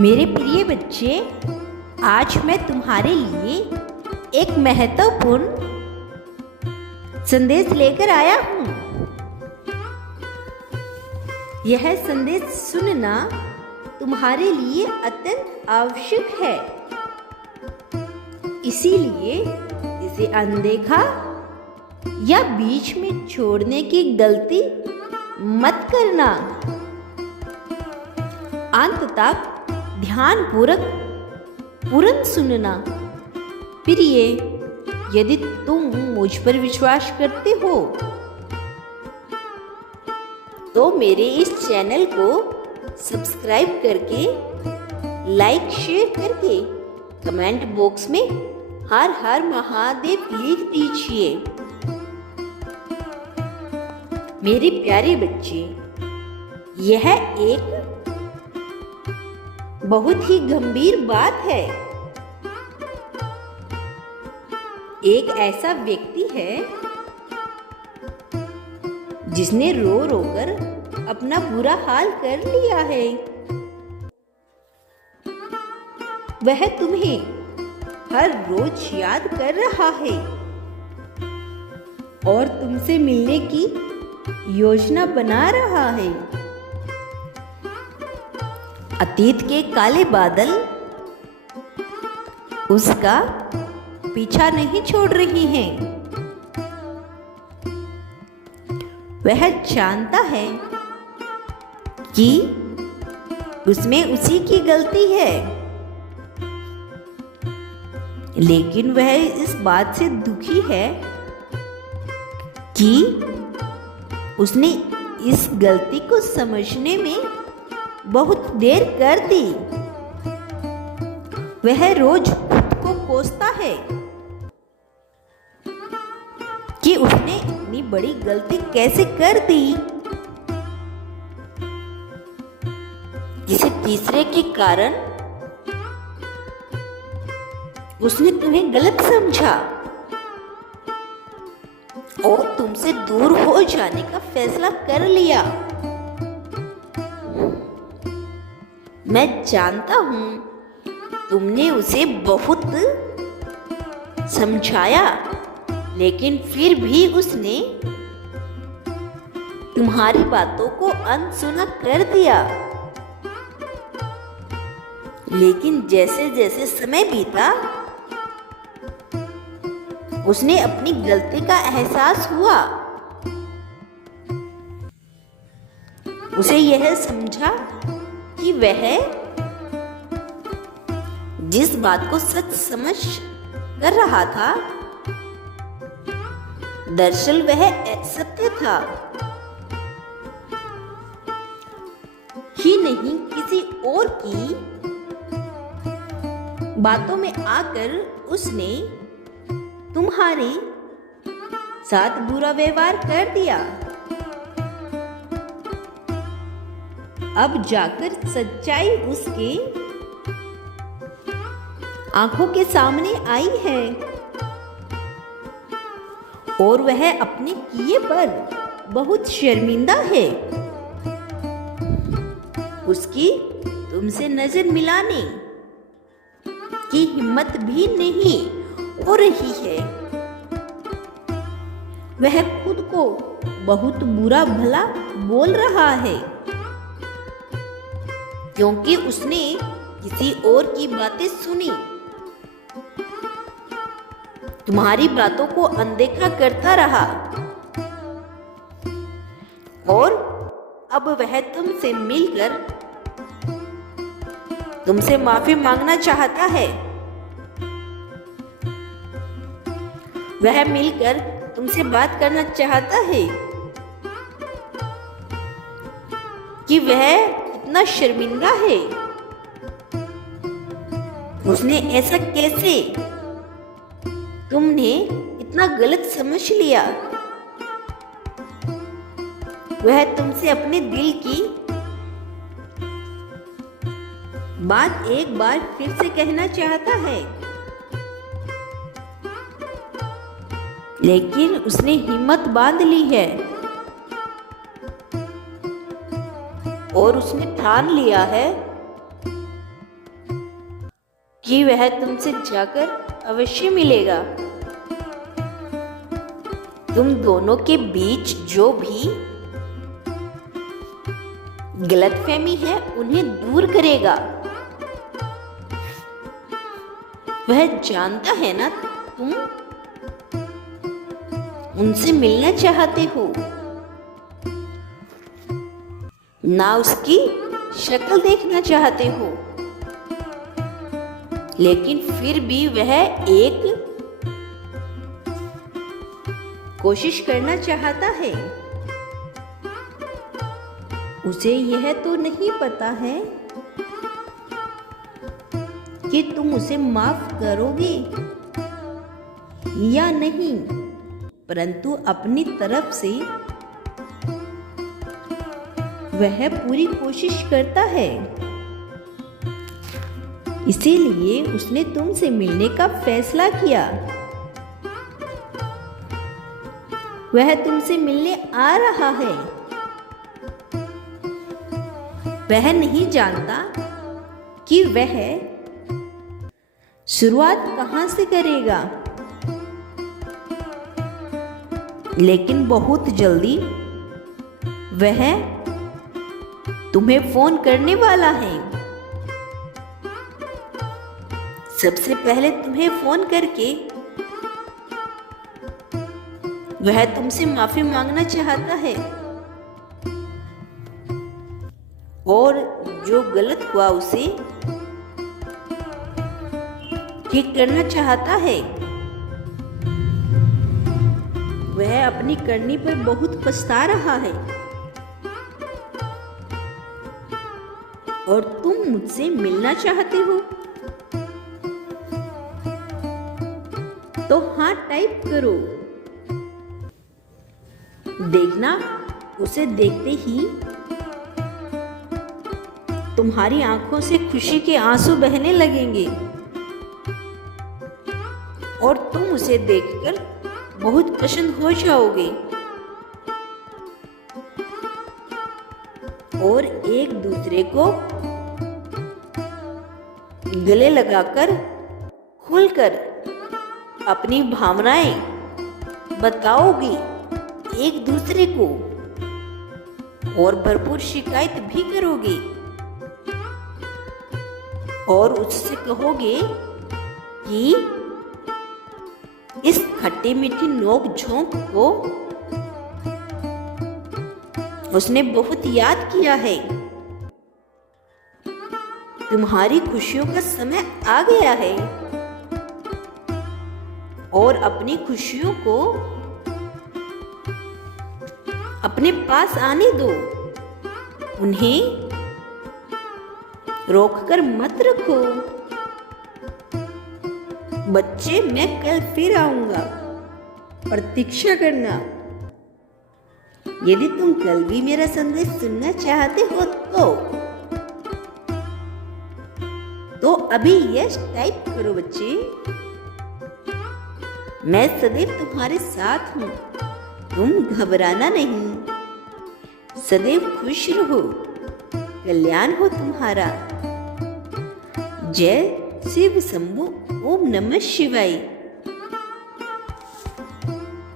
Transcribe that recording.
मेरे प्रिय बच्चे, आज मैं तुम्हारे लिए एक महत्वपूर्ण संदेश लेकर आया हूँ। यह संदेश सुनना तुम्हारे लिए अत्यंत आवश्यक है, इसीलिए इसे अनदेखा या बीच में छोड़ने की गलती मत करना। अंत तक ध्यानपूर्वक पूर्ण सुनना। प्रिय, यदि तुम मुझ पर विश्वास करते हो तो मेरे इस चैनल को सब्सक्राइब करके, लाइक शेयर करके कमेंट बॉक्स में हर हर महादेव लिख दीजिए। मेरे प्यारे बच्चे, यह एक बहुत ही गंभीर बात है। एक ऐसा व्यक्ति है जिसने रो रो कर अपना बुरा हाल कर लिया है। वह तुम्हें हर रोज याद कर रहा है और तुमसे मिलने की योजना बना रहा है। अतीत के काले बादल उसका पीछा नहीं छोड़ रही हैं। वह जानता है कि उसमें उसी की गलती है, लेकिन वह इस बात से दुखी है कि उसने इस गलती को समझने में बहुत देर कर दी। वह रोज खुद को कोसता है कि उसने इतनी बड़ी गलती कैसे कर दी, किसी तीसरे के कारण उसने तुम्हें गलत समझा और तुमसे दूर हो जाने का फैसला कर लिया। मैं जानता हूं तुमने उसे बहुत समझाया, लेकिन फिर भी उसने तुम्हारी बातों को अनसुना कर दिया। लेकिन जैसे जैसे समय बीता, उसने अपनी गलती का एहसास हुआ। उसे यह समझा कि वह जिस बात को सच समझ कर रहा था, दरअसल वह सत्य था ही नहीं। किसी और की बातों में आकर उसने तुम्हारे साथ बुरा व्यवहार कर दिया। अब जाकर सच्चाई उसके आंखों के सामने आई है और वह अपने किए पर बहुत शर्मिंदा है। उसकी तुमसे नजर मिलाने की हिम्मत भी नहीं हो रही है। वह खुद को बहुत बुरा भला बोल रहा है क्योंकि उसने किसी और की बातें सुनी। तुम्हारी बातों को अनदेखा करता रहा और अब वह तुमसे मिलकर तुमसे माफी मांगना चाहता है। वह मिलकर तुमसे बात करना चाहता है कि वह इतना शर्मिंदा है। उसने ऐसा कैसे तुमने इतना गलत समझ लिया। वह तुमसे अपने दिल की बात एक बार फिर से कहना चाहता है, लेकिन उसने हिम्मत बांध ली है और उसने ठान लिया है कि वह तुमसे जाकर अवश्य मिलेगा। तुम दोनों के बीच जो भी गलतफहमी है उन्हें दूर करेगा। वह जानता है ना तुम उनसे मिलना चाहते हो, ना उसकी शक्ल देखना चाहते हो, लेकिन फिर भी वह एक कोशिश करना चाहता है। उसे यह तो नहीं पता है कि तुम उसे माफ करोगे या नहीं, परंतु अपनी तरफ से वह पूरी कोशिश करता है। इसीलिए उसने तुमसे मिलने का फैसला किया। वह तुमसे मिलने आ रहा है। वह नहीं जानता कि वह शुरुआत कहां से करेगा, लेकिन बहुत जल्दी वह तुम्हें फोन करने वाला है। सबसे पहले तुम्हें फोन करके वह तुमसे माफी मांगना चाहता है और जो गलत हुआ उसे ठीक करना चाहता है। वह अपनी करनी पर बहुत पछता रहा है और तुम मुझसे मिलना चाहते हो, तो हाँ टाइप करो। देखना, उसे देखते ही तुम्हारी आंखों से खुशी के आंसू बहने लगेंगे और तुम उसे देखकर बहुत पसंद हो जाओगे और एक दूसरे को गले लगाकर खुलकर अपनी भावनाएं बताओगी एक दूसरे को और भरपूर शिकायत भी करोगे और उससे कहोगे कि इस खट्टी मीठी नोक झोंक को उसने बहुत याद किया है। तुम्हारी खुशियों का समय आ गया है और अपनी खुशियों को अपने पास आने दो। उन्हें रोककर मत रखो। बच्चे, मैं कल फिर आऊंगा, प्रतीक्षा करना। यदि तुम कल भी मेरा संदेश सुनना चाहते हो तो अभी यस टाइप करो बच्चे। मैं सदैव तुम्हारे साथ हूं, तुम घबराना नहीं। सदैव खुश रहो, कल्याण हो तुम्हारा। जय शिव शंभु, ओम नमः शिवाय।